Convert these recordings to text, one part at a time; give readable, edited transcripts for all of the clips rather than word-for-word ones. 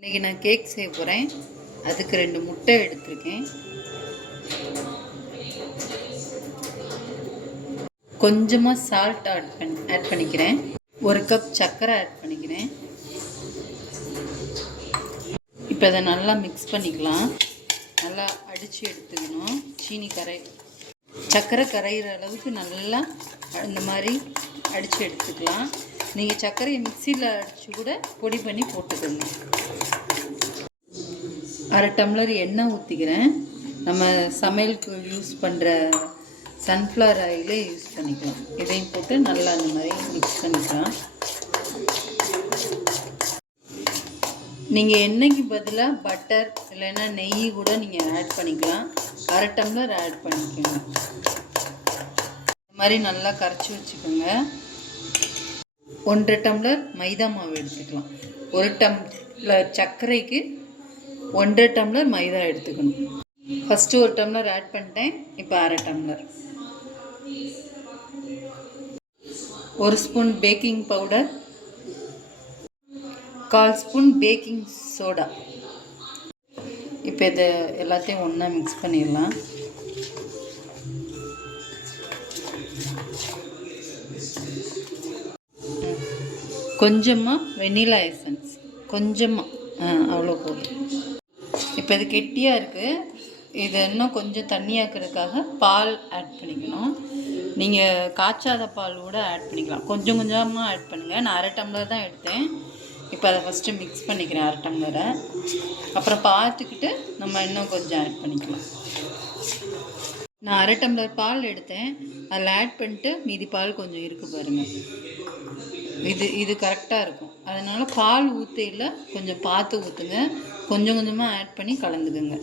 இன்றைக்கி நான் கேக் செய்ய போகிறேன். அதுக்கு 2 முட்டை எடுத்திருக்கேன். கொஞ்சமாக சால்ட் ஆட் பண்ணிக்கிறேன். 1 கப் சர்க்கரை ஆட் பண்ணிக்கிறேன். இப்போ அதை நல்லா மிக்ஸ் பண்ணிக்கலாம். நல்லா அடித்து எடுத்துக்கணும். சர்க்கரை கரைகிற அளவுக்கு நல்லா இந்த மாதிரி அடித்து எடுத்துக்கலாம். நீங்கள் சர்க்கரையை மிக்சியில் அடித்து கூட பொடி பண்ணி போட்டுக்கோங்க. 1/2 டம்ளர் எண்ணெய் ஊற்றிக்கிறேன். நம்ம சமையலுக்கு யூஸ் பண்ணுற சன்ஃப்ளவர் ஆயிலே யூஸ் பண்ணிக்கலாம். இதையும் போட்டு நல்லா அந்த மாதிரி மிக்ஸ் பண்ணிக்கலாம். நீங்கள் எண்ணெய்க்கு பதிலாக பட்டர் இல்லைன்னா நெய் கூட நீங்கள் ஆட் பண்ணிக்கலாம். 1/2 டம்ளர் ஆட் பண்ணிக்கோங்க. இந்த மாதிரி நல்லா கரைச்சி வச்சுக்கோங்க. 1/2 டம்ளர் மைதா மாவு எடுத்துக்கலாம். 1 டம்ளர் சர்க்கரைக்கு 1/2 டம்ளர் மைதா எடுத்துக்கணும். ஃபஸ்ட்டு 1 டம்ளர் ஆட் பண்ணிட்டேன். இப்போ 1/2 tumbler. 1 spoon baking powder, 1/4 spoon baking soda. இப்போ இதை எல்லாத்தையும் ஒன்றா மிக்ஸ் பண்ணிடலாம். கொஞ்சமாக வெனிலா எசன்ஸ், கொஞ்சமாக, அவ்வளோ போதும். இப்போ இது கெட்டியாக இருக்குது. இது இன்னும் கொஞ்சம் தண்ணியாக்கிறதுக்காக பால் ஆட் பண்ணிக்கணும். நீங்கள் காய்ச்சாத பால் கூட ஆட் பண்ணிக்கலாம். கொஞ்சம் கொஞ்சமாக ஆட் பண்ணுங்கள். நான் 1/2 டம்ளர் தான் எடுத்தேன். இப்போ அதை ஃபஸ்ட்டு மிக்ஸ் பண்ணிக்கிறேன் 1/2 டம்ளரை. அப்புறம் பார்த்துக்கிட்டு நம்ம இன்னும் கொஞ்சம் ஆட் பண்ணிக்கலாம். நான் 1/2 டம்ளர் பால் எடுத்தேன். அதில் ஆட் பண்ணிட்டு மீதி பால் கொஞ்சம் இருக்குது பாருங்கள். இது கரெக்டாக இருக்கும். அதனால் பால் ஊற்றையில் கொஞ்சம் பார்த்து ஊற்றுங்க. கொஞ்சம் கொஞ்சமாக ஆட் பண்ணி கலந்துக்குங்க.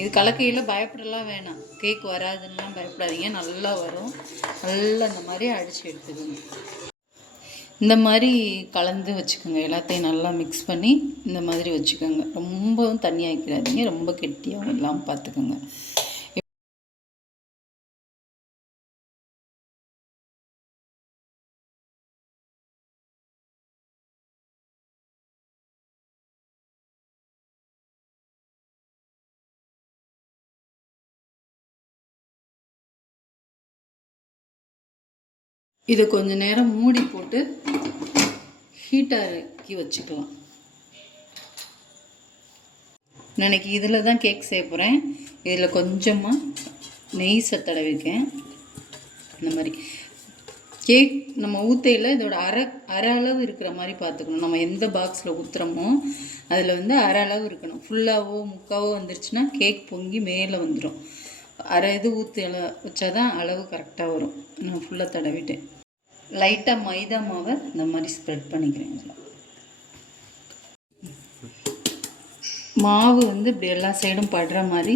இது கலக்கையில் பயப்படலாம் வேணாம். கேக் வராதுன்னெலாம் பயப்படாதீங்க. நல்லா வரும். நல்லா இந்த மாதிரி அடித்து எடுத்துக்கோங்க. இந்த மாதிரி கலந்து வச்சுக்கோங்க. எல்லாத்தையும் நல்லா மிக்ஸ் பண்ணி இந்த மாதிரி வச்சுக்கோங்க. ரொம்பவும் தண்ணி ஆக்கிடாதீங்க. ரொம்ப கெட்டியாகவும் இல்லாமல் பார்த்துக்கோங்க. இதை கொஞ்சம் நேரம் மூடி போட்டு ஹீட்டாக்கி வச்சுக்கலாம். இன்னைக்கு இதில் தான் கேக் செய்ய போகிறேன். இதில் கொஞ்சமாக நெய் தடவிருக்கேன். இந்த மாதிரி கேக் நம்ம ஊற்றையில் இதோட அரை அளவு இருக்கிற மாதிரி பார்த்துக்கணும். நம்ம எந்த பாக்ஸில் ஊற்றுறோமோ அதில் வந்து அரை அளவு இருக்கணும். ஃபுல்லாகவோ முக்காவோ வந்துருச்சுன்னா கேக் பொங்கி மேலே வந்துடும். அரை இது ஊற்றி வச்சா தான் அளவு கரெக்டாக வரும். நான் ஃபுல்லாக தடவிட்டேன். லைட்டாக மைதா மாவை இந்த மாதிரி ஸ்ப்ரெட் பண்ணிக்கிறேன். மாவு வந்து இப்படி எல்லா சைடும் படுற மாதிரி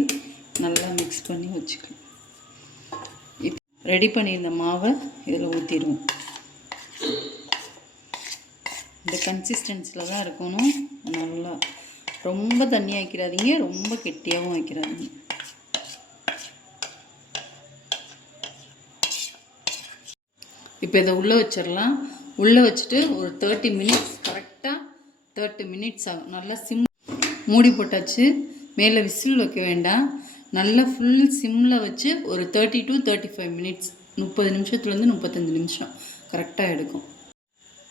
நல்லா மிக்ஸ் பண்ணி வச்சுக்கலாம். இப்போ ரெடி பண்ணியிருந்த மாவை இதில் ஊற்றிடுவோம். இந்த கன்சிஸ்டன்சியில் தான் இருக்கணும். நல்லா ரொம்ப தண்ணி வைக்கிறாதீங்க, ரொம்ப கெட்டியாகவும் வைக்கிறாதீங்க. இப்போ இதை உள்ளே வச்சிடலாம். உள்ளே வச்சுட்டு ஒரு 30 மினிட்ஸ், கரெக்டாக 30 மினிட்ஸ் ஆகும். நல்லா மூடி போட்டாச்சு. மேலே விசில் வைக்க வேண்டாம். நல்லா ஃபுல் சிம்மில் வச்சு ஒரு 30 to 35 மினிட்ஸ், 30 நிமிஷத்துலேருந்து 35 நிமிஷம் கரெக்டாக எடுக்கும்.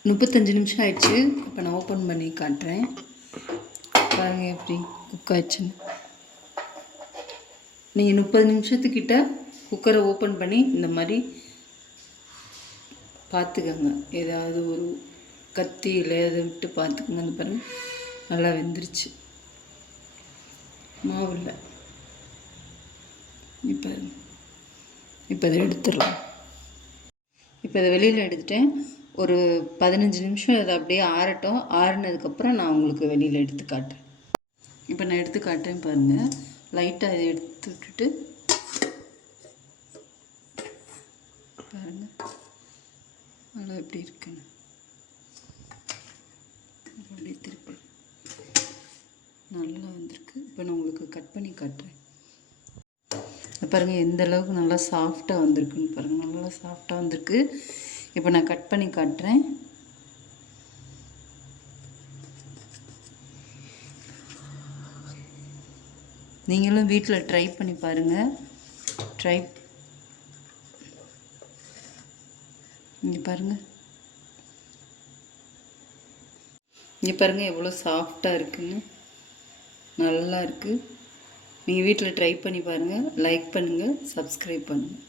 35 நிமிஷம் ஆயிடுச்சு. இப்போ நான் ஓப்பன் பண்ணி காட்டுறேன். பாருங்கள் எப்படி குக் ஆயிடுச்சுன்னு. நீங்கள் 30 நிமிஷத்துக்கிட்ட குக்கரை ஓப்பன் பண்ணி இந்த மாதிரி பார்த்துக்கோங்க. ஏதாவது ஒரு கத்தி இல்லை அதை விட்டு பார்த்துக்கோங்க. அந்த பாருங்கள் நல்லா வெந்துருச்சு. மாவு இல்லை. இப்போ இதை எடுத்துடலாம். இப்போ இதை வெளியில் எடுத்துட்டேன். ஒரு 15 நிமிஷம் இதை அப்படியே ஆறட்டும். ஆறுனதுக்கப்புறம் நான் உங்களுக்கு வெளியில் எடுத்து காட்டுறேன். இப்போ நான் எடுத்து காட்டுறேன் பாருங்கள். லைட்டாக இதை எடுத்து விட்டுட்டு பாருங்கள் நல்லா எப்படி இருக்குன்னு. அப்படியே திருப்பி நல்லா வந்திருக்கு. இப்போ நான் உங்களுக்கு கட் பண்ணி காட்டுறேன். பாருங்கள் எந்த அளவுக்கு நல்லா சாஃப்டாக வந்திருக்குன்னு பாருங்கள். நல்லா சாஃப்டாக வந்திருக்கு. இப்போ நான் கட் பண்ணி காட்டுறேன். நீங்களும் வீட்டில் ட்ரை பண்ணி பாருங்கள். இங்கே பாருங்கள், எவ்வளோ சாஃப்டாக இருக்குன்னு. நல்லா இருக்குது. நீங்கள் வீட்டில் ட்ரை பண்ணி பாருங்கள். லைக் பண்ணுங்கள், சப்ஸ்கிரைப் பண்ணுங்கள்.